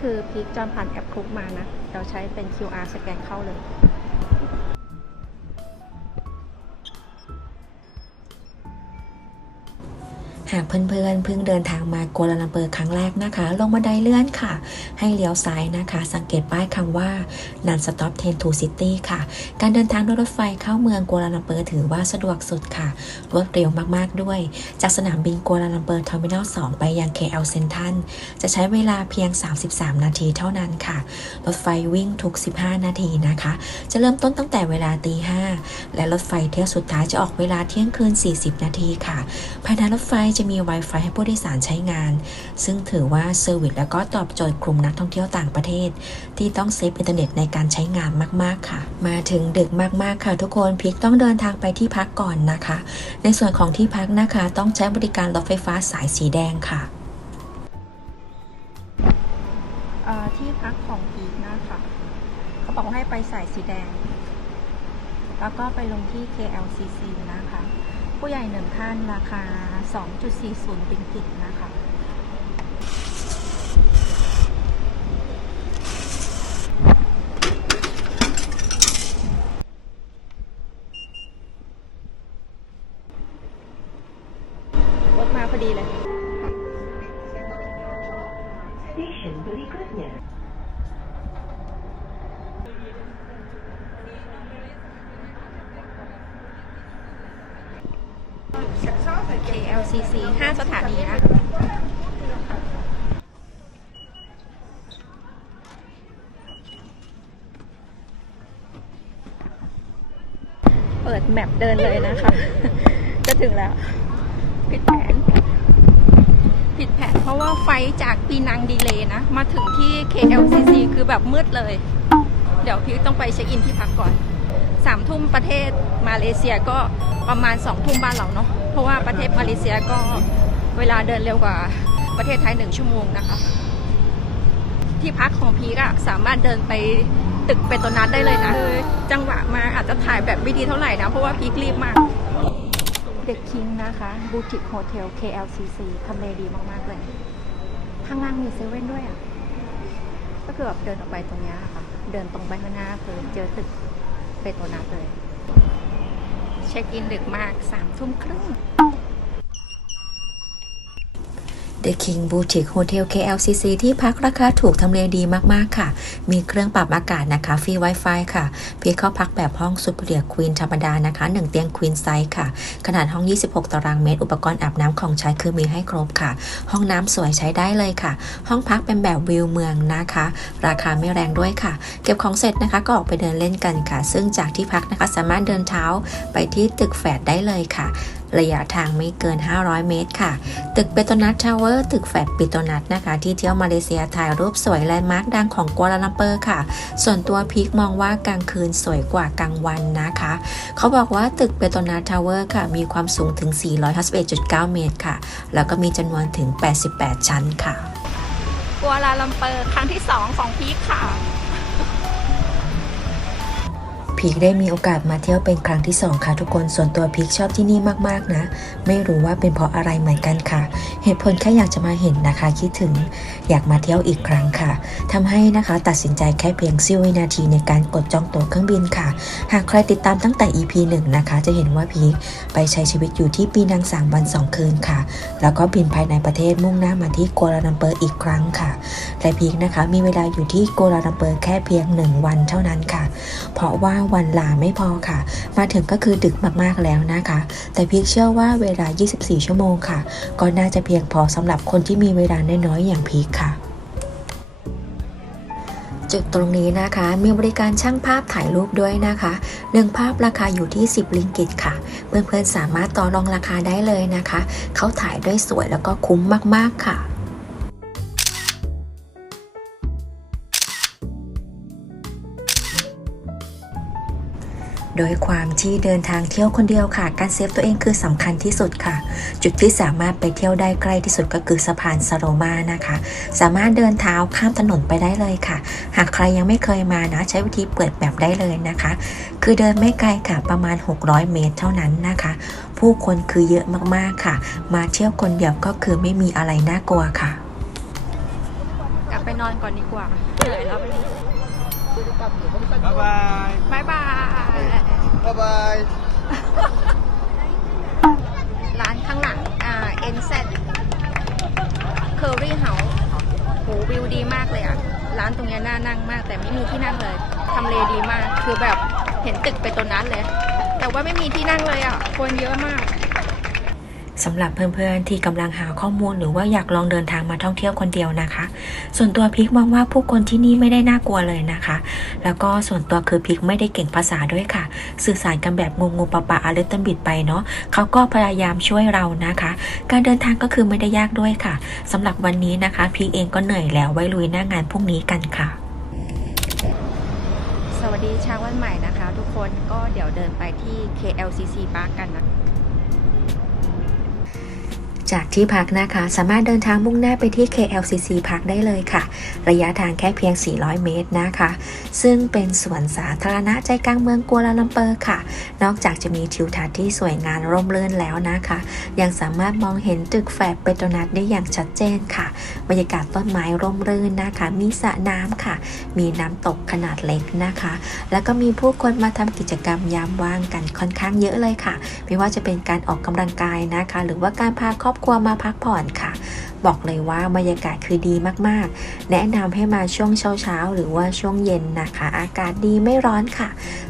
คือพีคจอมผ่านแอปคลุกมานะ เราใช้เป็น QR สแกนเข้าเลย หากเพื่อนๆเพิ่งเดินทางมากัวลาลัมเปอร์ครั้งแรกนะคะ ลงบันไดเลื่อนค่ะ ให้เลี้ยวซ้ายนะคะ สังเกตป้ายคำว่า Non Stop Train to City ค่ะ การเดินทางด้วยรถไฟเข้าเมืองกัวลาลัมเปอร์ถือว่าสะดวกสุดค่ะ รวดเร็วมากๆด้วย จากสนามบินกัวลาลัมเปอร์เทอร์มินอล2ไปยัง KL Central จะใช้เวลาเพียง 33 นาทีเท่านั้นค่ะ รถไฟวิ่งทุก 15 นาทีนะคะ จะเริ่มต้นตั้งแต่เวลาตี5และรถไฟเที่ยวสุดท้ายจะออกเวลาเที่ยงคืน 40 นาทีค่ะ ภายในรถไฟจะมี Wi-Fi ให้ผู้โดยสารใช้งาน ซึ่งถือว่าเซอร์วิสและก็ตอบโจทย์กลุ่มนักท่องเที่ยวต่างประเทศ ที่ต้องเซฟอินเทอร์เน็ตในการใช้งานมาก ๆ ค่ะ มาถึงดึกมาก ๆ ค่ะ ทุกคนพิกต้องเดินทางไปที่พักก่อนนะคะ ในส่วนของที่พักนะคะ ต้องใช้บริการรถไฟฟ้าสายสีแดงค่ะที่พักของพีคนะคะเขาบอกให้ไปสายสีแดง แล้วก็ไปลงที่ KLCC นะคะ ผู้ใหญ่หนึ่งท่านราคา 2.40ปิงกิตนะคะ รถมาพอดีเลย KLCC 5 สถานีนะ เปิดแมปเดินเลยนะคะ จะถึงแล้ว ผิดแผน ผิดแผนเพราะว่าไฟจากปีนังดีเลย์นะ มาถึงที่ KLCC คือแบบมืดเลย เดี๋ยวพี่ต้องไปเช็คอินที่พักก่อนสามทุ่มประเทศมาเลเซียก็ประมาณสองทุ่มบ้านเราเนาะเพราะว่าประเทศมาเลเซียก็เวลาเดินเร็วกว่าประเทศไทยหนึ่งชั่วโมงนะคะ ที่พักของพีกอะสามารถเดินไป ตึกเปโตนัสได้เลยนะคือจังหวะมาอาจจะถ่ายแบบไม่ดีเท่าไหร่นะ เพราะว่าพีกรีบมาก เด็กคิงนะคะบูติกโฮเทล KLCC ทำเลดีมาก ๆ เลย ข้างล่างมีเซเว่นด้วยอะ ก็คือแบบเดินออกไปตรงนี้ค่ะ เดินตรงไปข้างหน้าคือเจอตึกเปโตนัสเลย เช็คอินดึกมากสามทุ่มครึ่ง The King Boutique Hotel KLCC ที่พักราคาถูกทำเลดีมากๆค่ะ มีเครื่องปรับอากาศนะคะฟรี Wi-Fi ค่ะ เพียงเข้าพักแบบห้องสุดเรียควีนธรรมดานะคะ 1 เตียงควีนไซส์ค่ะ ขนาดห้อง 26 ตารางเมตร อุปกรณ์อาบน้ำของใช้คือมีให้ครบค่ะ ห้องน้ำสวยใช้ได้เลยค่ะ ห้องพักเป็นแบบวิวเมืองนะคะ ราคาไม่แรงด้วยค่ะ เก็บของเสร็จนะคะก็ออกไปเดินเล่นกันค่ะ ซึ่งจากที่พักนะคะสามารถเดินเท้าไปที่ตึกแฝดได้เลยค่ะ ระยะทางไม่เกิน 500 เมตรค่ะ ตึกเปโตนัสทาวเวอร์ตึกแฟดปิโตนัสนะคะ ที่เที่ยวมาเลเซียถ่ายรูปสวยแลนด์มาร์คดังของกัวลาลัมเปอร์ค่ะ ส่วนตัวพีคมองว่ากลางคืนสวยกว่ากลางวันนะคะ เขาบอกว่าตึกเปโตนัสทาวเวอร์ค่ะ มีความสูงถึง 451.9 เมตรค่ะ แล้วก็มีจำนวนถึง 88 ชั้นค่ะกัวลาลัมเปอร์ครั้งที่ 2 ของพีคค่ะ พีคได้มีโอกาสมาเที่ยวเป็นครั้งที่ 2 ค่ะทุกคนส่วนตัวพีคชอบที่นี่มากๆนะ ไม่รู้ว่าเป็นเพราะอะไรเหมือนกันค่ะ เหตุผลแค่อยากจะมาเห็นนะคะ คิดถึงอยากมาเที่ยวอีกครั้งค่ะทำให้นะคะตัดสินใจแค่เพียงสิวินาทีในการกดจองตั๋วเครื่องบินค่ะ หากใครติดตามตั้งแต่ EP 1 นะคะ จะเห็นว่าพีคไปใช้ชีวิตอยู่ที่ปีนังสามวันสองคืนค่ะ แล้วก็บินภายในประเทศมุ่งหน้ามาที่กัวลาลัมเปอร์อีกครั้งค่ะและพีคนะคะมีเวลาอยู่ที่กัวลาลัมเปอร์แค่เพียง 1 วันเท่านั้นค่ะ เพราะว่าวันลาไม่พอค่ะ มาถึงก็คือดึกมากๆแล้วนะคะ แต่พีคเชื่อว่าเวลา 24 ชั่วโมงค่ะ ก็น่าจะเพียงพอสำหรับคนที่มีเวลาน้อยๆอย่างพีคค่ะจุดตรงนี้นะคะมีบริการช่างภาพถ่ายรูปด้วยนะคะหนึ่งภาพราคาอยู่ที่ 10 ลิงกิตค่ะ เพื่อนๆสามารถต่อรองราคาได้เลยนะคะ เขาถ่ายได้สวยแล้วก็คุ้มมากๆค่ะ โดยความที่เดินทางเที่ยวคนเดียวค่ะ การเซฟตัวเองคือสำคัญที่สุดค่ะ จุดที่สามารถไปเที่ยวได้ใกล้ที่สุดก็คือสะพานสโรมานะคะ สามารถเดินเท้าข้ามถนนไปได้เลยค่ะ หากใครยังไม่เคยมานะ ใช้วิธีเปิดแบบได้เลยนะคะ คือเดินไม่ไกลค่ะประมาณ 600 เมตรเท่านั้นนะคะ ผู้คนคือเยอะมากๆค่ะ มาเที่ยวคนเดียวก็คือไม่มีอะไรน่ากลัวค่ะ กลับไปนอนก่อนดีกว่าเหนื่อยแล้วไป Bye bye. บาย บาย Bye bye. ร้านข้างหลัง อ่า NZ Curry House โหวิวดีมากเลยอะร้านตรงเนี้ยน่านั่งมาก แต่ไม่มีที่นั่งเลย ทำเลดีมาก คือแบบเห็นตึกไปตรงนั้นเลย แต่ว่าไม่มีที่นั่งเลยอะคนเยอะมาก สำหรับเพื่อนๆที่กำลังหาข้อมูลหรือว่าอยากลองเดินทางมาท่องเที่ยวคนเดียวนะคะ ส่วนตัวพิกมองว่าผู้คนที่นี่ไม่ได้น่ากลัวเลยนะคะ แล้วก็ส่วนตัวคือพิกไม่ได้เก่งภาษาด้วยค่ะ สื่อสารกันแบบงงๆปะปะอาเลตันบิดไปเนาะเขาก็พยายามช่วยเรานะคะ การเดินทางก็คือไม่ได้ยากด้วยค่ะสำหรับวันนี้นะคะพิกเองก็เหนื่อยแล้วไว้ลุยหน้างานพรุ่งนี้กันค่ะสวัสดีเช้าวันใหม่นะคะ ทุกคนก็เดี๋ยวเดินไปที่ KLCC Park กันนะ จากที่พักนะคะ สามารถเดินทางมุ่งหน้าไปที่ KLCC Park ได้เลยค่ะ ระยะทางแค่เพียง 400 เมตรนะคะ ซึ่งเป็นสวนสาธารณะใจกลางเมืองกัวลาลัมเปอร์ค่ะ นอกจากจะมีทิวทัศน์ที่สวยงามร่มรื่นแล้วนะคะ ยังสามารถมองเห็นตึกแฝดเปโตรนัสได้อย่างชัดเจนค่ะ บรรยากาศต้นไม้ร่มรื่นนะคะ มีสระน้ำค่ะ มีน้ำตกขนาดเล็กนะคะ แล้วก็มีผู้คนมาทำกิจกรรมยามว่างกันค่อนข้างเยอะเลยค่ะ ไม่ว่าจะเป็นการออกกำลังกายนะคะ หรือว่าการพาครอบครัวมาพักผ่อนค่ะ บอกเลยว่าบรรยากาศคือดีมากๆ แนะนำให้มาช่วงเช้าๆ หรือว่าช่วงเย็นนะคะ อากาศดีไม่ร้อนค่ะ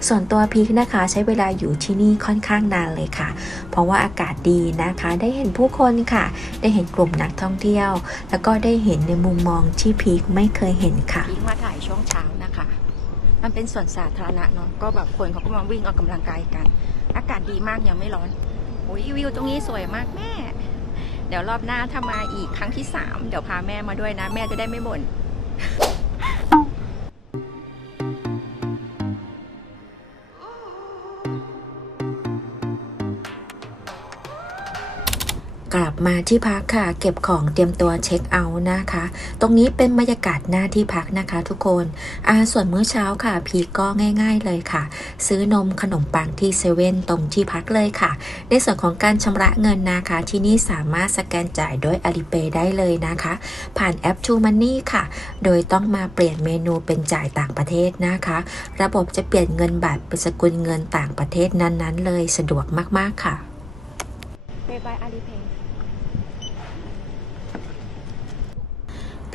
ส่วนตัวพีคนะคะใช้เวลาอยู่ที่นี่ค่อนข้างนานเลยค่ะ เพราะว่าอากาศดีนะคะ ได้เห็นผู้คนค่ะ ได้เห็นกลุ่มนักท่องเที่ยว แล้วก็ได้เห็นในมุมมองที่พีคไม่เคยเห็นค่ะพีคมาถ่ายช่วงเช้านะคะ มันเป็นส่วนสาธารณะเนาะก็แบบคนเขาก็มาวิ่งออกกำลังกายกัน อากาศดีมากยังไม่ร้อนโอ้ยวิวตรงนี้สวยมากแม่ เดี๋ยวรอบหน้าถ้ามาอีกครั้งที่สามเดี๋ยวพาแม่มาด้วยนะ แม่จะได้ไม่บ่น กลับมาที่พักค่ะ เก็บของเตรียมตัวเช็คเอาท์นะคะ ตรงนี้เป็นบรรยากาศหน้าที่พักนะคะ ทุกคนอ่าส่วนมื้อเช้าค่ะ พีก็ง่าย ๆเลยค่ะ ซื้อนมขนมปังที่เซเว่นตรงที่พักเลยค่ะ ในส่วนของการชำระเงินนะคะ ที่นี่สามารถสแกนจ่ายด้วย Alipay ได้เลยนะคะ ผ่านแอป True Money ค่ะ โดยต้องมาเปลี่ยนเมนูเป็นจ่ายต่างประเทศนะคะ ระบบจะเปลี่ยนเงินบาทเป็นสกุลเงินต่างประเทศนั้นๆ เลยสะดวกมากๆค่ะบายบายอาลีเ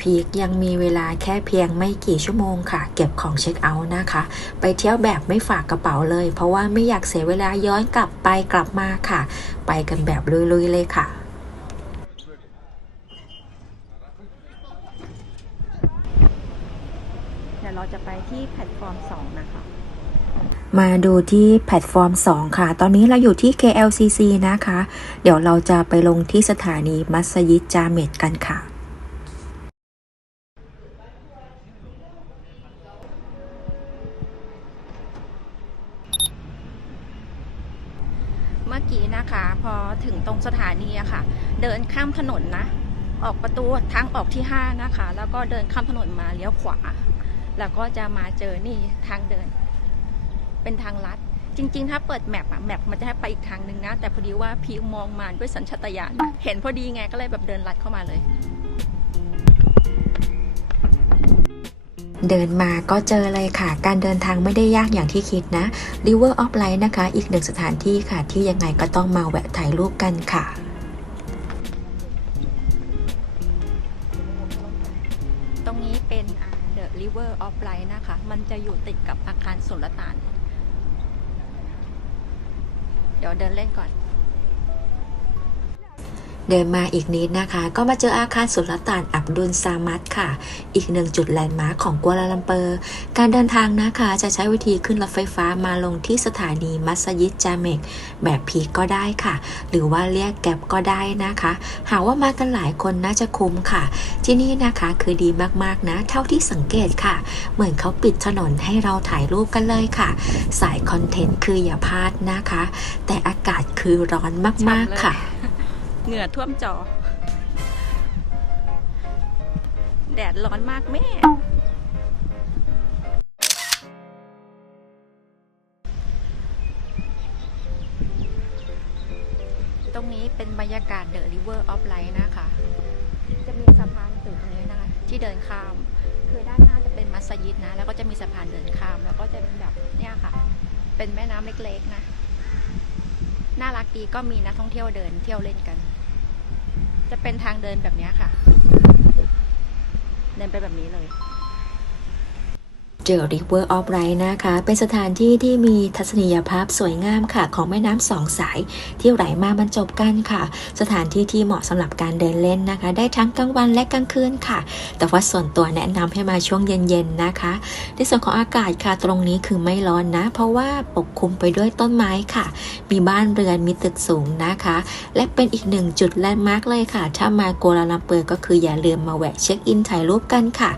พย์พีคยังมีเวลาแค่เพียงไม่กี่ชั่วโมงค่ะ เก็บของเช็คเอาท์นะคะ ไปเที่ยวแบบไม่ฝากกระเป๋าเลย เพราะว่าไม่อยากเสียเวลาย้อนกลับไปกลับมาค่ะ ไปกันแบบลุยๆเลยค่ะเดี๋ยวเราจะไปที่แพลตฟอร์ม 2 นะคะ มาดูที่แพลตฟอร์ม 2 ค่ะ ตอนนี้เราอยู่ที่ KLCC นะคะ เดี๋ยวเราจะไปลงที่สถานีมัสยิดจาเมดกันค่ะ เมื่อกี้นะคะ พอถึงตรงสถานีอะค่ะ เดินข้ามถนนนะ ออกประตูทางออกที่ 5 นะคะ แล้วก็เดินข้ามถนนมาเลี้ยวขวา แล้วก็จะมาเจอนี่ทางเดิน เป็นทางลัด จริง ๆ ถ้าเปิดแมปอะแมปมันจะให้ไปอีกทางหนึ่งนะ แต่พอดีว่าพีมองมาด้วยสัญชาตญาณเห็นพอดีไงก็เลยแบบเดินลัดเข้ามาเลย เดินมาก็เจอเลยค่ะ การเดินทางไม่ได้ยากอย่างที่คิดนะ River of Light นะคะ อีกหนึ่งสถานที่ค่ะ ที่ยังไงก็ต้องมาแวะถ่ายรูปกันค่ะตรงนี้เป็น The River of Light นะคะ มันจะอยู่ติดกับอาคารสุลต่าน เดี๋ยวเดินเล่นก่อน เดินมาอีกนิดนะคะ ก็มาเจออาคารสุลต่านอับดุลซามัดค่ะ อีกหนึ่งจุดแลนด์มาร์คของกัวลาลัมเปอร์ การเดินทางนะคะจะใช้วิธีขึ้นรถไฟฟ้ามาลงที่สถานีมัสยิดจาเมกแบบพีก็ได้ค่ะ หรือว่าเรียกแก็บก็ได้นะคะ หากว่ามากันหลายคนน่าจะคุ้มค่ะ ที่นี่นะคะคือดีมากๆนะ เท่าที่สังเกตค่ะ เหมือนเขาปิดถนนให้เราถ่ายรูปกันเลยค่ะ สายคอนเทนต์คืออย่าพลาดนะคะ แต่อากาศคือร้อนมากๆค่ะ เหงื่อท่วมจอ แดดร้อนมากแม่ ตรงนี้เป็นบรรยากาศ The River of Light นะคะ จะมีสะพานตรงนี้นะคะ ที่เดินข้าม คือด้านหน้าจะเป็นมัสยิดนะ แล้วก็จะมีสะพานเดินข้าม แล้วก็จะเป็นแบบเนี่ยค่ะ เป็นแม่น้ำเล็กๆนะ น่ารักดีก็มีนักท่องเที่ยวเดินเที่ยวเล่นกัน จะเป็นทางเดินแบบนี้ค่ะ เดินไปแบบนี้เลย เจอ River of Light นะคะ เป็นสถานที่ที่มีทัศนียภาพสวยงามค่ะ ของแม่น้ำสองสายที่ไหลมาบรรจบกันค่ะ สถานที่ที่เหมาะสำหรับการเดินเล่นนะคะ ได้ทั้งกลางวันและกลางคืนค่ะ แต่ว่าส่วนตัวแนะนำให้มาช่วงเย็นๆนะคะ ในส่วนของอากาศค่ะตรงนี้คือไม่ร้อนนะ เพราะว่าปกคลุมไปด้วยต้นไม้ค่ะ มีบ้านเรือนมีตึกสูงนะคะ และเป็นอีกหนึ่งจุดแลนด์มาร์กเลยค่ะ ถ้ามากัวลาลัมเปอร์ก็คืออย่าลืมมาแวะเช็คอินถ่ายรูปกันค่ะ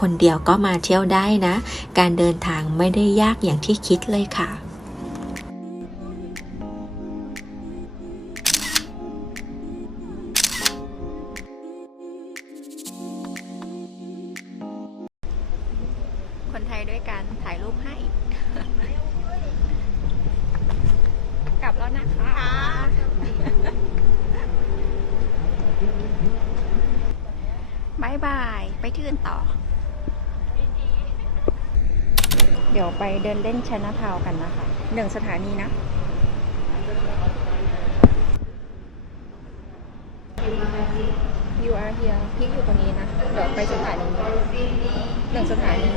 คนเดียวก็มาเที่ยวได้นะการเดินทางไม่ได้ยากอย่างที่คิดเลยค่ะ ไปเดินเล่นชนะทาวกันนะคะหนึ่งสถานีนะ you are here พี่อยู่ตรงนี้นะ เดี๋ยวไปสถานีหนึ่งสถานี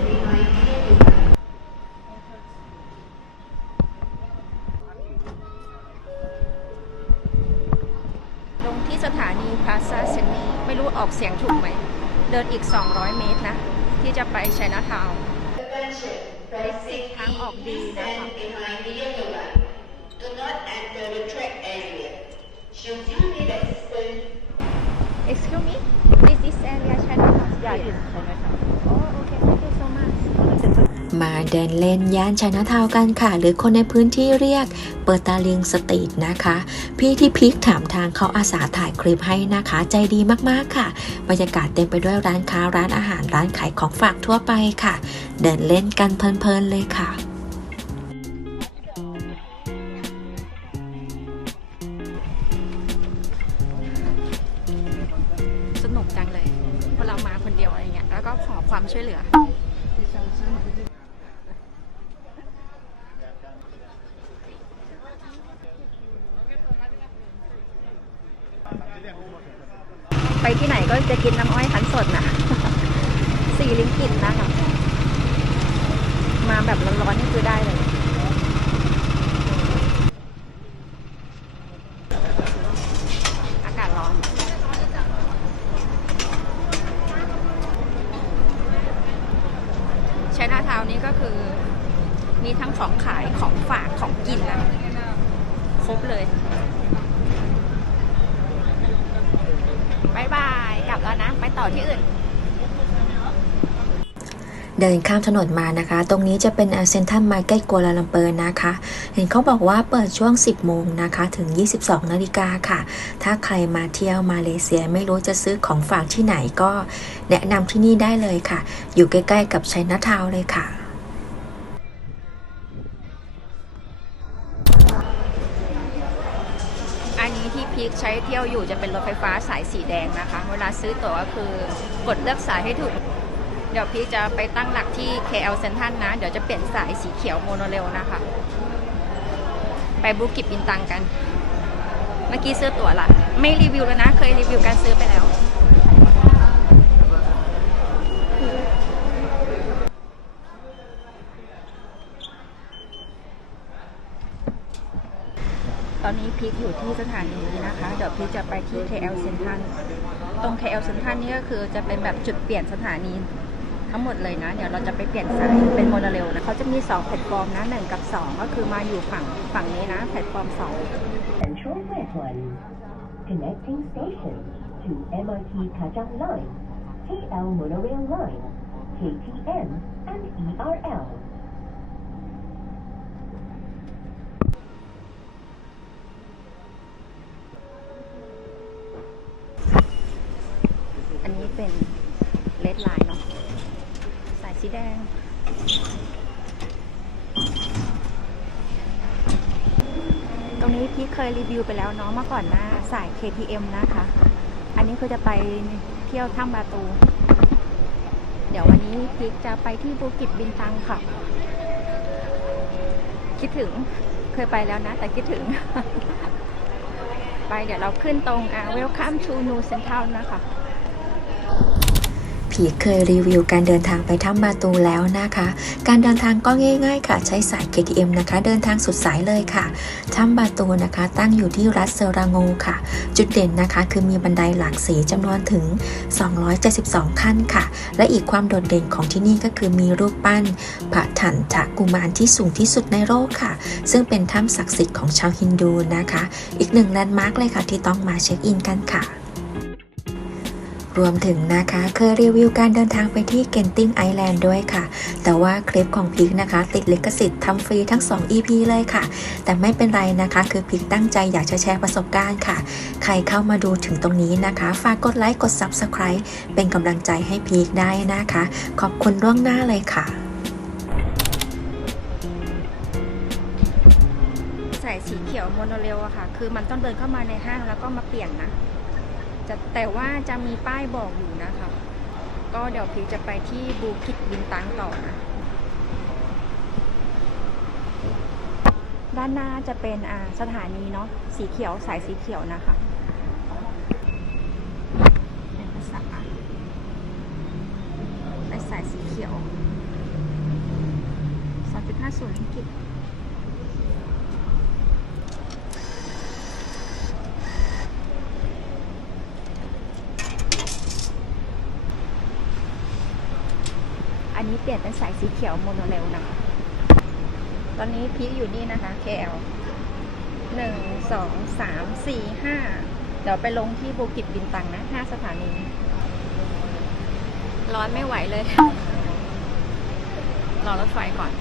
ลงที่สถานีพาซาเซนีไม่รู้ออกเสียงถูกไหม เดินอีก 200 เมตรนะ ที่จะไปชัยนาทาวน์ Attention, flight safety on, please stand behind the yellow line. Do not enter the track area. Should you need assistance, Excuse me Is this area Chinatown? Yeah, it's Chinatown. Oh, มาเดินเล่นย่านชานาทาวกันค่ะ หรือคนในพื้นที่เรียกเปิดตาลิงสตรีทนะคะ พี่ที่พิกถามทางเขาอาสาถ่ายคลิปให้นะคะ ใจดีมากๆค่ะ บรรยากาศเต็มไปด้วยร้านค้าร้านอาหารร้านขายของฝากทั่วไปค่ะ เดินเล่นกันเพลินๆเลยค่ะ ไปที่ไหนก็จะกินน้ำอ้อยคั้นสดนะสี่ลิงกินนะคะ มาแบบร้อนๆนี่คือได้เลย อากาศร้อน ใช้หน้าเท้านี้ก็คือ มีทั้งของขายของฝากของกินนะครบเลยบายบาย กลับแล้วนะ ไป ต่อที่อื่น เดินข้ามถนนมานะคะ ตรงนี้จะเป็นเซ็นทรัลมาร์เก็ตกัวลาลัมเปอร์นะคะ เห็นเขาบอกว่าเปิดช่วง 10 โมงนะคะ ถึง 22 นาฬิกาค่ะ ถ้าใครมาเที่ยวมาเลเซียไม่รู้จะซื้อของฝากที่ไหนก็ แนะนำที่นี่ได้เลยค่ะ อยู่ใกล้ ๆ กับชัยนาทาวเลยค่ะ ที่ยวอยู่จะเป็นรถไฟฟ้าสายสีแดงนะคะ เวลาซื้อตั๋วก็คือกดเลือกสายให้ถูก เดี๋ยวพี่จะไปตั้งหลักที่ KL Central นะ เดี๋ยวจะเปลี่ยนสายสีเขียวโมโนเรลนะคะ ไปบุกิบบินตังกัน เมื่อกี้ซื้อตั๋วละ ไม่รีวิวแล้วนะ เคยรีวิวการซื้อไปแล้ว ตอนนี้ พีคอยู่ที่สถานีนี้นะคะ เดี๋ยวพีคจะไปที่ KL Central ตรง KL Central นี่ก็คือจะเป็นแบบจุดเปลี่ยนสถานีทั้งหมดเลยนะ เดี๋ยวเราจะไปเปลี่ยนสายเป็นโมโนเรลนะเขาจะมี 2 แพลตฟอร์มนะ1กับ 2 ก็คือมาอยู่ฝั่งฝั่งนี้นะ แพลตฟอร์ม Central Red One. Connecting station to MRT Kajang Line, KL Monorail Line, KTM, and ERL. เป็นเลดไลน์เนาะสายสีแดง ตรงนี้พี่เคยรีวิวไปแล้วเนาะเมื่อก่อนหน้าสาย KTM นะคะ อันนี้คือจะไปเที่ยวถ้ำบาตู เดี๋ยววันนี้พีคจะไปที่บูกิจบินตังค่ะ คิดถึงเคยไปแล้วนะ แต่คิดถึง ไปเดี๋ยวเราขึ้นตรงอ่า Welcome to New Central นะคะ ผีเคยรีวิวการเดินทางไปถ้ำบาตูแล้วนะคะ การเดินทางก็ง่าย ๆ ค่ะ ใช้สาย KTM นะคะ เดินทางสุดสายเลยค่ะถ้ำบาตูนะคะ ตั้งอยู่ที่รัฐเซราโงค่ะ จุดเด่นนะคะ คือมีบันไดหลากสีจำนวนถึง 272 ขั้นค่ะ และอีกความโดดเด่นของที่นี่ก็คือมีรูปปั้นพระถันทะกุมารที่สูงที่สุดในโลกค่ะ ซึ่งเป็นถ้ำศักดิ์สิทธิ์ของชาวฮินดูนะคะ อีกหนึ่งแลนด์มาร์กเลยค่ะที่ต้องมาเช็คอินกันค่ะ รวมถึงนะคะเคยรีวิวการเดินทางไปที่เกนติงไอแลนด์ด้วยค่ะ แต่ว่าคลิปของพิกนะคะ ติดลิขสิทธิ์ทำฟรีทั้ง 2 EP เลยค่ะ แต่ไม่เป็นไรนะคะ คือพิกตั้งใจอยากจะแชร์ประสบการณ์ค่ะ ใครเข้ามาดูถึงตรงนี้นะคะ ฝากกดไลค์กด Subscribe เป็นกำลังใจให้พีกได้นะคะ ขอบคุณล่วงหน้าเลยค่ะสายสีเขียวโมโนเรลอะค่ะ คือมันต้องเดินเข้ามาในห้างแล้วก็มาเปลี่ยนนะ จะแต่ว่าจะมีป้ายบอกอยู่นะคะ ก็เดี๋ยวพีจะไปที่บูคิดบินตังต่อนะด้านหน้าจะเป็นสถานีเนาะสีเขียวสายสีเขียวนะคะเป็นภาษาเป็นสายสีเขียว3.50ลิงกิต เปลี่ยนเป็นสายสีเขียวโมโนเรลนะคะ ตอนนี้พีคอยู่นี่นะคะ KL หนึ่งสองสามสี่ห้าเดี๋ยวไปลงที่บูกิจบินตังนะห้าสถานี ร้อนไม่ไหวเลย รอรถไฟก่อน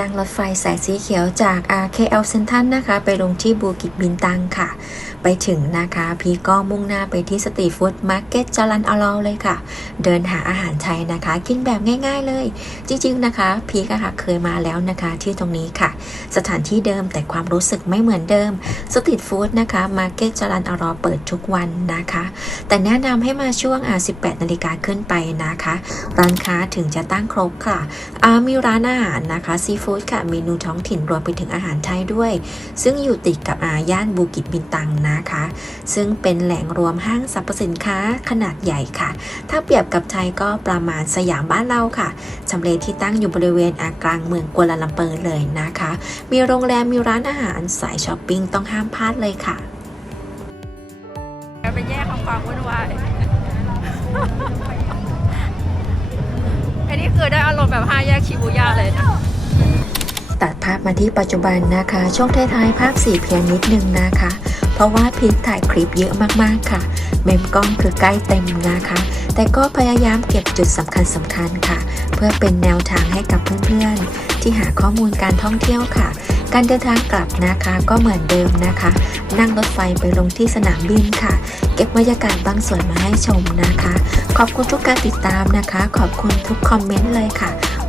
นั่งรถไฟสายสีเขียวจาก RKL Central นะคะ ไปลงที่บูกิจบินตังค่ะ ไปถึงนะคะ พีก็มุ่งหน้าไปที่สตรีทฟู้ดมาร์เก็ตจรันอลอเลยค่ะ เดินหาอาหารไทยนะคะ กินแบบง่ายๆเลย จริงๆนะคะ พีก็ค่ะเคยมาแล้วนะคะที่ตรงนี้ค่ะ สถานที่เดิมแต่ความรู้สึกไม่เหมือนเดิมสตรีทฟู้ดนะคะมาร์เก็ตจรันอลอเปิดทุกวันนะคะ แต่แนะนำให้มาช่วงอ่า18นาฬิกาขึ้นไปนะคะ ร้านค้าถึงจะตั้งครบค่ะมีร้านอาหารนะคะซีฟู้ดค่ะเมนูท้องถิ่นรวมไปถึงอาหารไทยด้วย ซึ่งอยู่ติดกับอาย่านบูกิจบินตังนะคะ ซึ่งเป็นแหล่งรวมห้างสรรพสินค้าขนาดใหญ่ค่ะ ถ้าเปรียบกับไทยก็ประมาณสยามบ้านเราค่ะจำเลที่ตั้งอยู่บริเวณอากลางเมืองกัวลาลัมเปอร์เลยนะคะ มีโรงแรมมีร้านอาหารสายช้อปปิ้งต้องห้ามพลาดเลยค่ะเป็นแยกของความวุ่นวายอันนี้คือได้อารมณ์แบบห้าแยกชิบูย่าเลยนะ ตัดภาพมาที่ปัจจุบันนะคะ ช่วงท้ายๆภาพสีเพียงนิดนึงนะคะ เพราะว่าพีคถ่ายคลิปเยอะมากๆค่ะ เมมกล้องคือใกล้เต็มนะคะ แต่ก็พยายามเก็บจุดสำคัญสำคัญค่ะ เพื่อเป็นแนวทางให้กับเพื่อนๆ ที่หาข้อมูลการท่องเที่ยวค่ะ การเดินทางกลับนะคะก็เหมือนเดิมนะคะ นั่งรถไฟไปลงที่สนามบินค่ะ เก็บบรรยากาศบางส่วนมาให้ชมนะคะ ขอบคุณทุกการติดตามนะคะ ขอบคุณทุกคอมเมนต์เลยค่ะ